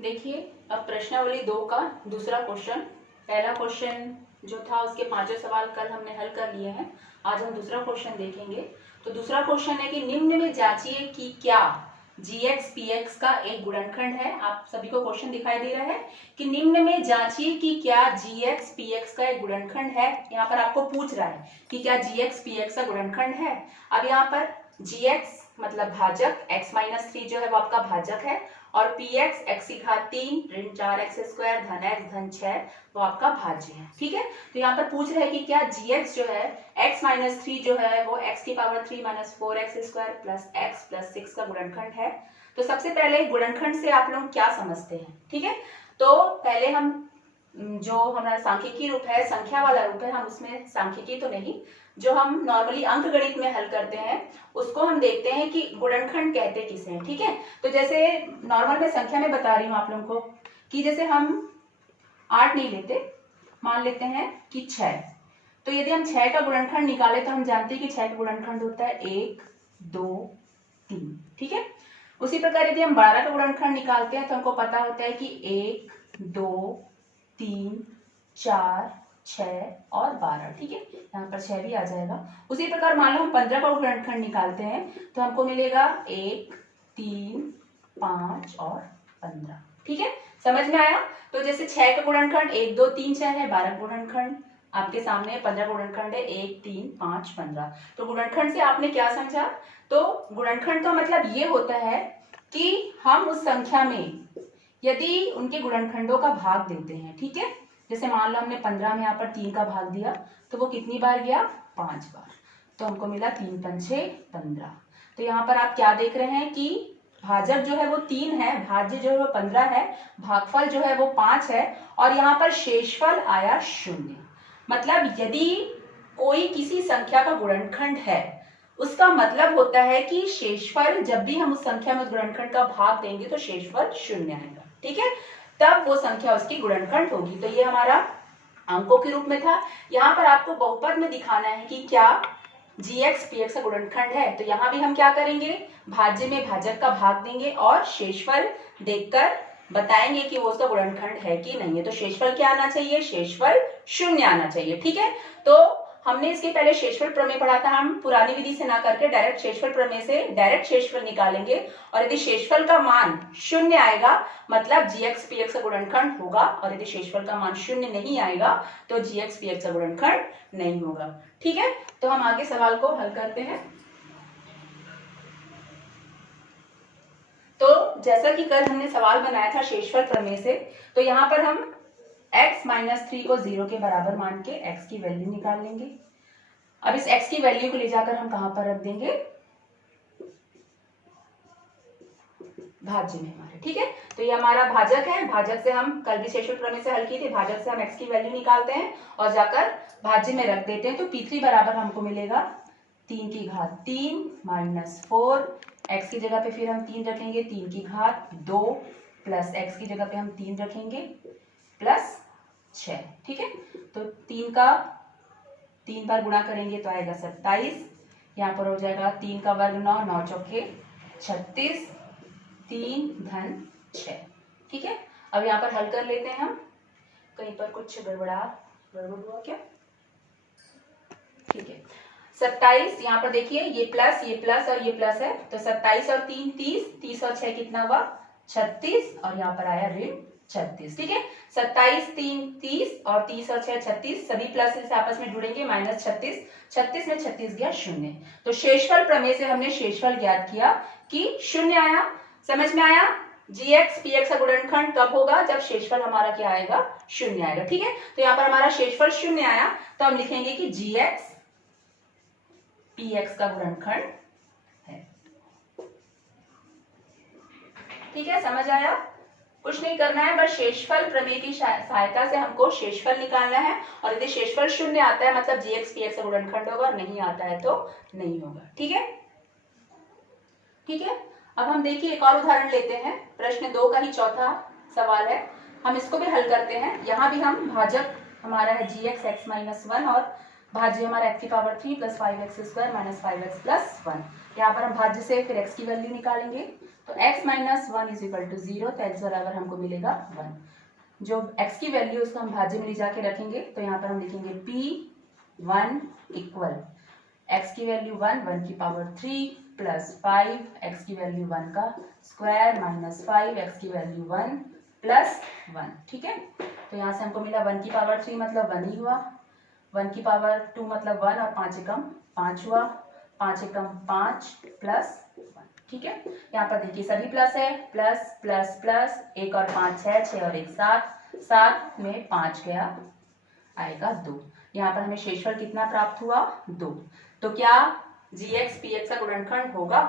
देखिए अब प्रश्नावली 2 का दूसरा क्वेश्चन। पहला क्वेश्चन जो था उसके 5 सवाल कल हमने हल कर लिए हैं। आज हम दूसरा क्वेश्चन देखेंगे। तो दूसरा क्वेश्चन है कि निम्न में जांचिए कि क्या gx px का एक गुणनखंड है। आप सभी को क्वेश्चन दिखाई दे रहा है कि निम्न में जांचिए कि क्या gx px का एक गुणनखंड है। यहाँ पर आपको पूछ रहा है कि क्या gx px का गुणनखंड है। अब यहाँ पर gx मतलब भाजक, x माइनस 3 जो है वो आपका भाजक है, और px x की घात 3 ऋण 4x स्क्वायर धन x धन 6 वो आपका भाज्य है। ठीक है, तो यहाँ पर पूछ रहे हैं कि क्या gx जो है x माइनस 3 जो है वो x की power 3 minus 4x square plus x plus 6 का गुणनखंड है। तो सबसे पहले गुणनखंड से आप लोग क्या समझते हैं। ठीक है, तो पहले हम जो हमारा सांख्यिकी रूप है, संख्या वाला रूप है, हम उसमें सांख्यिकी तो नहीं, जो हम नॉर्मली अंक गणित में हल करते हैं उसको हम देखते हैं कि गुणनखंड कहते किसे हैं। ठीक है, तो जैसे नॉर्मल में संख्या में बता रही हूँ आप लोगों को कि जैसे हम 8 नहीं लेते, मान लेते हैं कि 6। तो यदि हम 6 का गुणनखंड निकाले तो हम जानते हैं कि 6 का गुणनखंड होता है 1 2 3। ठीक है, उसी प्रकार यदि हम 12 का गुणनखंड निकालते हैं तो हमको पता होता है कि 1 2 3 4 6 और 12। ठीक है, यहाँ पर 6 भी आ जाएगा। उसी प्रकार मान लो हम 15 का गुणनखंड निकालते हैं तो हमको मिलेगा 1 3 5 और 15। ठीक है, समझ में आया। तो जैसे 6 का गुणनखंड 1 2 3 6 है, 12 का गुणनखंड आपके सामने 15 गुणनखंड है 1 3 5 15। तो गुणनखंड से आपने क्या समझा। तो गुणनखंड का मतलब ये होता है कि हम उस संख्या में यदि उनके गुणनखंडों का भाग देते हैं। ठीक है, जैसे मान लो हमने 15 में यहाँ पर 3 का भाग दिया तो वो कितनी बार गया, 5 बार। तो हमको मिला 3 5 6 15। तो यहाँ पर आप क्या देख रहे हैं कि भाजक जो है वो 3 है, भाज्य जो है वो 15 है, भागफल जो है वो 5 है, और यहाँ पर शेषफल आया 0। मतलब यदि कोई किसी संख्या का गुणनखंड है उसका मतलब होता है कि शेषफल, जब भी हम उस संख्या में उस गुणनखंड का भाग देंगे तो शेषफल 0 आएगा। ठीक है, तब वो संख्या उसकी गुणनखंड होगी। तो ये हमारा अंकों के रूप में था। यहाँ पर आपको बहुपद में दिखाना है कि क्या gx px का गुणनखंड है। तो यहाँ भी हम क्या करेंगे, भाज्य में भाजक का भाग देंगे और शेषफल देखकर बताएंगे कि वो उसका गुणनखंड है कि नहीं है। तो शेषफल क्या आना चाहिए, शेषफल 0 आना चाहिए। ठीक है, तो हमने इसके पहले शेषफल प्रमेय पढ़ा था। हम पुरानी विधि से ना करके डायरेक्ट शेषफल प्रमेय से डायरेक्ट शेषफल निकालेंगे, और यदि शेषफल का मान 0 आएगा मतलब gx px का गुणनखंड होगा, और यदि शेषफल का मान 0 नहीं आएगा तो gx px का गुणनखंड नहीं होगा। ठीक है, तो हम आगे सवाल को हल करते हैं। तो जैसा कि कल हमने सवाल बनाया था शेषफल प्रमेय से, तो यहाँ पर हम x माइनस 3 को 0 के बराबर मान के x की वैल्यू निकाल लेंगे। अब इस x की वैल्यू को ले जाकर हम कहां पर रख देंगे, भाज्य में हमारे। ठीक है, तो ये हमारा भाजक है। भाजक से हम कल भी शेषफल प्रमेय से हल की थी, भाजक से हम x की वैल्यू निकालते हैं और जाकर भाज्य में रख देते हैं। तो p3 बराबर हमको मिलेगा 3 की घात 3 माइनस 4, x की जगह पे फिर हम 3 रखेंगे, 3 की घात 2 प्लस x की जगह पे हम 3 रखेंगे प्लस 6। ठीक है, तो 3 का 3 बार गुणा करेंगे तो आएगा 27। यहाँ पर हो जाएगा 3 का वर्ग 9, 9 चौके 36, 3 धन 6। ठीक है, अब यहाँ पर हल कर लेते हैं हम। कहीं पर कुछ गड़बड़ हुआ क्या। ठीक है, 27 यहाँ पर देखिए ये प्लस और ये प्लस है, तो 27 और 3 30, 30 और 6 कितना हुआ 36, और यहाँ पर आया ऋण 36। ठीक है, 27 3 30 और 30 और 6 36, सभी प्लस से आपस में जुड़ेंगे, माइनस 36, 36 में 36 गया 0। तो शेषफल प्रमेय से हमने शेषफल ज्ञात किया कि 0 आया। समझ में आया, gx px का गुणनखंड कब होगा, जब शेषफल हमारा क्या आएगा 0 आएगा। ठीक है, तो यहाँ पर हमारा शेषफल 0 आया, तो हम लिखेंगे कि gx px का गुणनखंड है। ठीक है, समझ आया। कुछ नहीं करना है, बस शेषफल प्रमेय की सहायता से हमको शेषफल निकालना है, और यदि शेषफल 0 आता है मतलब gx px का गुणनखंड होगा, नहीं आता है तो नहीं होगा। ठीक है, ठीक है। अब हम देखिए एक और उदाहरण लेते हैं। प्रश्न 2 का ही चौथा सवाल है, हम इसको भी हल करते हैं। यहाँ भी हम भाजक हमारा है gx x माइनस 1 और भाज्य हमारा x की power 3 plus 5x square minus 5x plus 1। यहाँ पर हम भाज्य से फिर x की वैल्यू निकालेंगे। तो x minus 1 is equal to 0, तो x बराबर हमको मिलेगा 1। जो x की वैल्यू उसको हम भाज्य में ले जाके रखेंगे, तो यहाँ पर हम लिखेंगे p1 इक्वल x की वैल्यू 1, 1 की पावर 3 प्लस 5 x की वैल्यू 1 का स्क्वायर माइनस 5 x की वैल्यू 1 प्लस 1। ठीक है, तो यहाँ से हमको मिला 1 की पावर 3 मतलब 1 ही हुआ, 1 की पावर 2 मतलब 1 और 5 एकम 5 हुआ, 5 एकम 5 प्लस 1। ठीक है, यहाँ पर देखिए सभी प्लस है, प्लस प्लस प्लस, 1 और 5 6, 6 और 1 7, 7 में 5 गया, आएगा 2। यहाँ पर हमें शेषफल कितना प्राप्त हुआ? 2। तो क्या gx px का गुणनखंड होगा?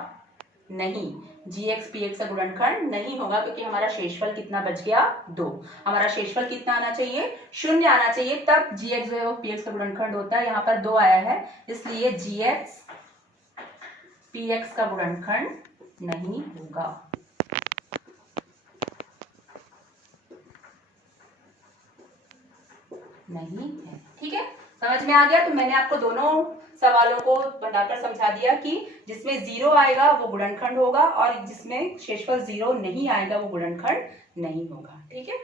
नहीं, gx px का गुणनखंड नहीं होगा, क्योंकि हमारा शेषफल कितना बच गया? 2। हमारा शेषफल कितना आना चाहिए? 0 आना चाहिए, तब gx जो है वो px का गुणनखंड होता है। यहाँ पर 2 आया है, इसलिए gx px का गुणनखंड नहीं होगा। नहीं है। ठीक है, समझ में आ गया? तो मैंने आपको दोनों सवालों को बनाकर समझा दिया कि जिसमें 0 आएगा वो गुणनखंड होगा और जिसमें शेषफल 0 नहीं आएगा वो गुणनखंड नहीं होगा। ठीक है,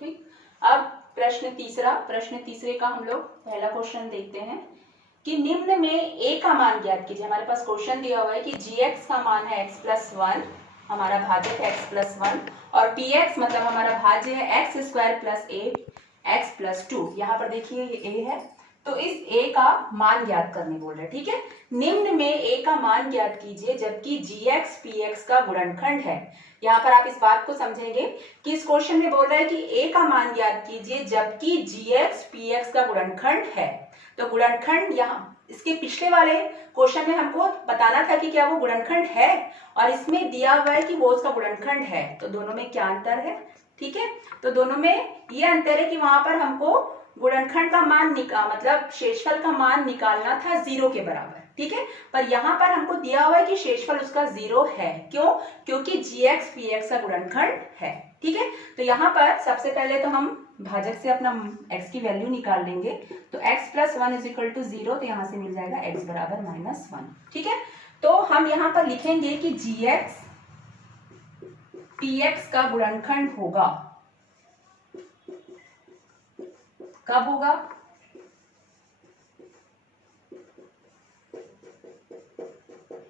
ठीक। अब प्रश्न तीसरे का हम लोग पहला क्वेश्चन देखते हैं कि निम्न में a का मान ज्ञात कीजिए। हमारे पास क्वेश्चन दिया हुआ है कि gx का मान है x प्लस 1, हमारा भाजक है x प्लस 1, और px मतलब हमारा भाज्य है x square plus a x plus 2। यहाँ पर देखिए ये a है, तो इस a का मान ज्ञात करने बोल रहे हैं। ठीक है, निम्न में a का मान ज्ञात कीजिए जबकि gx px का गुणनखंड है। यहाँ पर आप इस बात को समझेंगे कि इस क्वेश्चन में बोल रहा है कि a का मान ज्ञात कीजिए जबकि gx px का गुणनखंड है। तो गुणनखंड यहाँ इसके पिछले वाले क्वेश्चन में हमको बताना था कि क्या वो गुणनखंड है, और इसमें दिया हुआ है कि वो उसका गुणनखंड है। तो दोनों में क्या अंतर है? ठीक है, तो दोनों में ये अंतर है कि वहां पर हमको गुणनखंड का मान मतलब शेषफल का मान निकालना था 0 के बराबर। ठीक है, पर यहाँ पर हमको दिया हुआ है कि शेषफल उसका 0 है। क्यों? क्योंकि gx px का गुणनखंड है। ठीक है, तो यहाँ पर सबसे पहले तो हम भाजक से अपना x की वैल्यू निकाल लेंगे। तो x plus 1 is equal to 0, तो यहाँ से मिल जाएगा x बराबर माइनस 1। ठीक है, तो हम यहाँ पर लिखेंगे कि gx px का गुणनखंड होगा। कब होगा?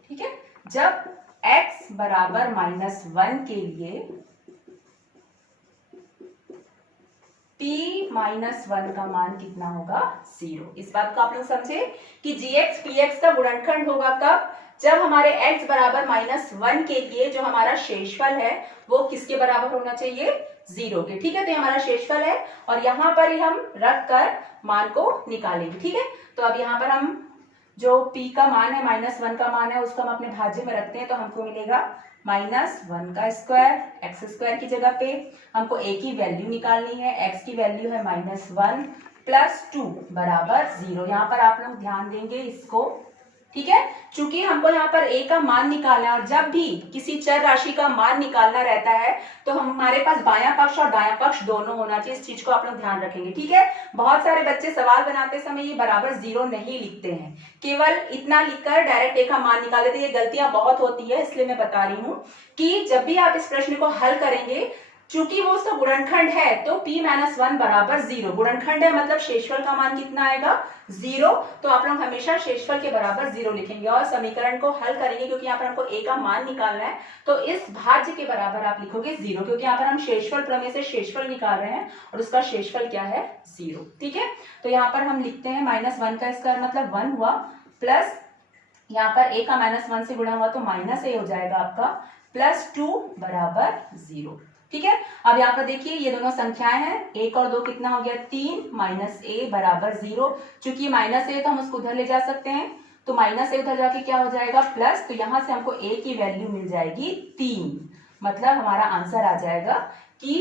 ठीक है, जब x बराबर माइनस 1 के लिए p माइनस 1 का मान कितना होगा? 0। इस बात को आप लोग समझे कि gx px का गुणनखंड होगा कब? जब हमारे x बराबर माइनस 1 के लिए जो हमारा शेषफल है वो किसके बराबर होना चाहिए? 0 के। ठीक है, तो हमारा शेषफल है और यहाँ पर ही हम रख कर मान को निकालेंगे। ठीक है, तो अब यहाँ पर हम जो p का मान है माइनस 1 का मान है उसको हम अपने भाज्य में रखते हैं, तो हमको मिलेगा माइनस 1 का स्क्वायर, एक्स स्क्वायर की जगह पे हमको a की वैल्यू निकालनी है। x की वैल्यू है माइनस 1 प्लस 2 बराबर 0। यहाँ पर आप लोग ध्यान देंगे इसको। ठीक है, चूंकि हमको यहाँ पर a का मान निकालना है और जब भी किसी चर राशि का मान निकालना रहता है तो हमारे पास बायां पक्ष और दायां पक्ष दोनों होना चाहिए। इस चीज को आप लोग ध्यान रखेंगे। ठीक है, बहुत सारे बच्चे सवाल बनाते समय ये बराबर 0 नहीं लिखते हैं, केवल इतना लिखकर डायरेक्ट a का मान निकाल देते हैं। ये गलतियां बहुत होती है, इसलिए मैं बता रही हूँ कि जब भी आप इस प्रश्न को हल करेंगे, चूंकि वो उसका गुणनखंड है तो p माइनस 1 बराबर 0। गुणनखंड है मतलब शेषफल का मान कितना आएगा? 0। तो आप लोग हमेशा शेषफल के बराबर 0 लिखेंगे और समीकरण को हल करेंगे, क्योंकि यहाँ पर हमको a का मान निकालना है। तो इस भाज्य के बराबर आप लिखोगे 0, क्योंकि यहाँ पर हम शेषफल प्रमेय से शेषफल निकाल रहे हैं और उसका शेषफल क्या है? 0। ठीक है, तो यहाँ पर हम लिखते हैं माइनस 1 का स्क्वायर मतलब 1 हुआ, प्लस यहाँ पर a का माइनस 1 से गुणा हुआ तो माइनस a हो जाएगा आपका, प्लस 2 बराबर 0। ठीक है, अब यहाँ पर देखिए ये दोनों संख्याएं हैं, 1 और 2 कितना हो गया? 3 माइनस a बराबर 0। चूंकि माइनस a तो हम उसको उधर ले जा सकते हैं, तो माइनस a उधर जाके क्या हो जाएगा? प्लस, तो यहाँ से हमको a की वैल्यू मिल जाएगी 3। मतलब हमारा आंसर आ जाएगा कि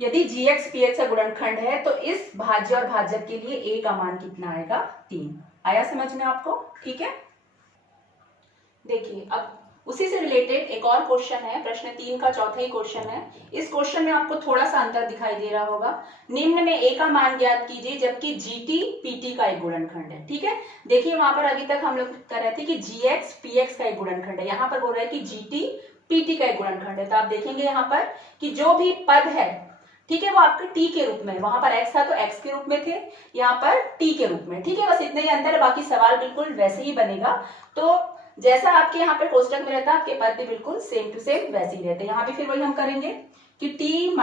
यदि gx px का गुणनखंड है तो इस भाज्य और भाजक के लिए a का मान कितना आएगा? 3। आया समझ में आपको? ठीक है, देखिए अब उसी से रिलेटेड एक और क्वेश्चन है, प्रश्न 3 का चौथा ही क्वेश्चन है। इस क्वेश्चन में आपको थोड़ा सा अंतर दिखाई दे रहा होगा। निम्न में a का मान ज्ञात कीजिए जबकि gt pt का एक गुणनखंड है। ठीक है, देखिए वहां पर अभी तक हम लोग कर रहे थे कि gx px का एक गुणनखंड है, यहाँ पर बोल रहा है कि gt pt का एक गुणनखंड है। तो आप देखेंगे यहाँ पर कि जो भी पद है, ठीक है, वो आपके t के रूप में, वहां पर x था तो x के रूप में थे, यहाँ पर t के रूप में। ठीक है, बस इतना ही अंतर है, बाकी सवाल बिल्कुल वैसे ही बनेगा। तो जैसा आपके यहाँ पे कोष्टक में रहता है, आपके पद भी बिल्कुल सेम टू सेम वैसे ही रहते हैं। यहाँ भी फिर वही हम करेंगे कि t -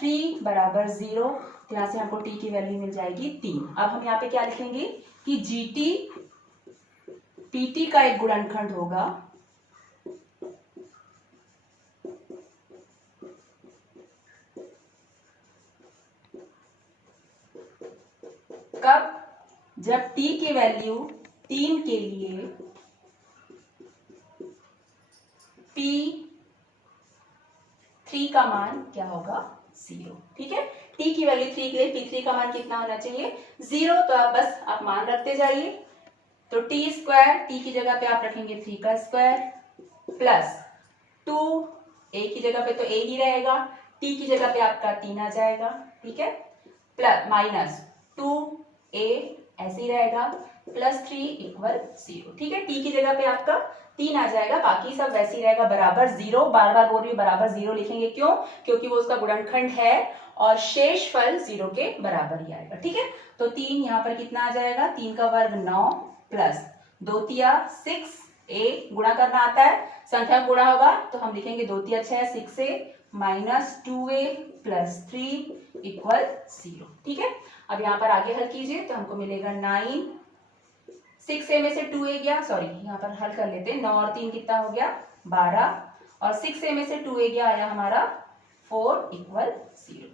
3 बराबर 0, तो यहाँ से हमको t की वैल्यू मिल जाएगी 3। अब हम यहाँ पे क्या लिखेंगे कि gt pt का एक गुणनखंड होगा कब, जब t की वैल्यू 3 के लिए P3 का मान क्या होगा 0। ठीक है, t की वैल्यू 3 के लिए P3 का मान कितना होना चाहिए 0। तो आप बस आप मान रखते जाइए। तो t स्क्वायर, t की जगह पे आप रखेंगे 3 का स्क्वायर प्लस 2, a की जगह पे तो a ही रहेगा, t की जगह पे आपका 3 आ जाएगा। ठीक है, प्लस माइनस 2a ऐसे ही रहेगा प्लस 3 इक्वल 0। ठीक है, t की जगह पे आपका 3 आ जाएगा, बाकी सब वैसे ही रहेगा बराबर 0। बार बार बोल रही हूँ बराबर 0 लिखेंगे, क्यों, क्योंकि वो उसका गुणनखंड है और शेष फल 0 के बराबर ही आएगा। ठीक है, तो 3 यहाँ पर कितना आ जाएगा, 3 का वर्ग 9 प्लस 2 तिया 6, a गुणा करना आता है, संख्या गुणा होगा तो हम लिखेंगे 2 तिया 6 6a minus 2a plus 3 equal 0। ठीक है, अब यहाँ पर आगे हल कीजिए तो हमको मिलेगा 9, 6a में से 2a गया, सॉरी यहाँ पर हल कर लेते हैं, 9 और 3 कितना हो गया 12, और 6a में से 2a गया आया हमारा 4 इक्वल 0।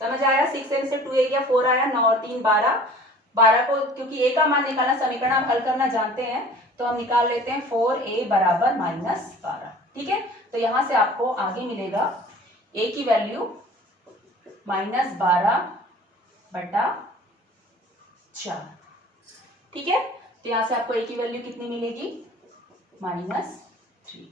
समझ आया, 6a में से 2a गया 4 आया, 9 और 3 12, 12 को क्योंकि a का मान निकालना समीकरण हम हल करना जानते हैं तो हम निकाल लेते हैं 4a बराबर -12। ठीक है, तो यहाँ से आपको आगे मिलेगा a की वैल्यू -12/4। ठीक है, तो यहाँ से आपको a की वैल्यू कितनी मिलेगी -3।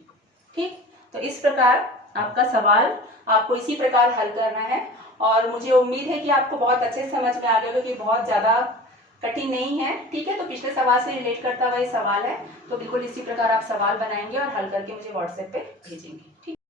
ठीक, तो इस प्रकार आपका सवाल आपको इसी प्रकार हल करना है, और मुझे उम्मीद है कि आपको बहुत अच्छे समझ में आ गया होगा कि बहुत ज्यादा कठिन नहीं है। ठीक है, तो पिछले सवाल से रिलेट करता हुआ ये सवाल है, तो बिल्कुल इसी प्रकार आप सवाल बनाएंगे और हल करके मुझे व्हाट्सएप पे भेजेंगे।